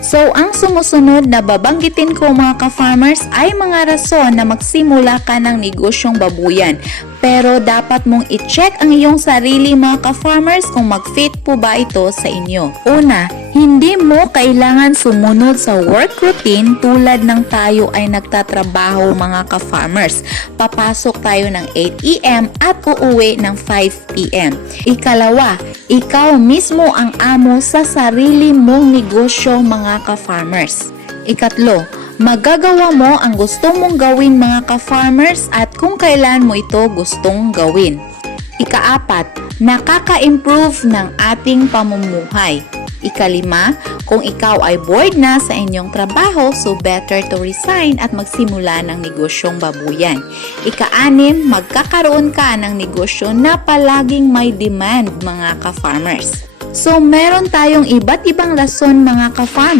So, ang sumusunod na babanggitin ko mga ka-farmers ay mga rason na magsimula ka ng negosyong babuyan. Pero dapat mong i-check ang iyong sarili mga ka-farmers kung mag-fit po ba ito sa inyo. Una, hindi mo kailangan sumunod sa work routine tulad ng tayo ay nagtatrabaho mga ka-farmers. Papasok tayo ng 8 AM at uuwi ng 5 PM. Ikalawa, ikaw mismo ang amo sa sarili mong negosyo mga ka-farmers. Ikatlo, magagawa mo ang gusto mong gawin mga ka-farmers at kung kailan mo ito gustong gawin. Ikaapat, nakaka-improve ng ating pamumuhay. Ikalima, kung ikaw ay bored na sa inyong trabaho, so better to resign at magsimula ng negosyong babuyan. Ikaanim, magkakaroon ka ng negosyo na palaging may demand mga ka-farmers. So meron tayong iba't ibang rason mga ka-farmers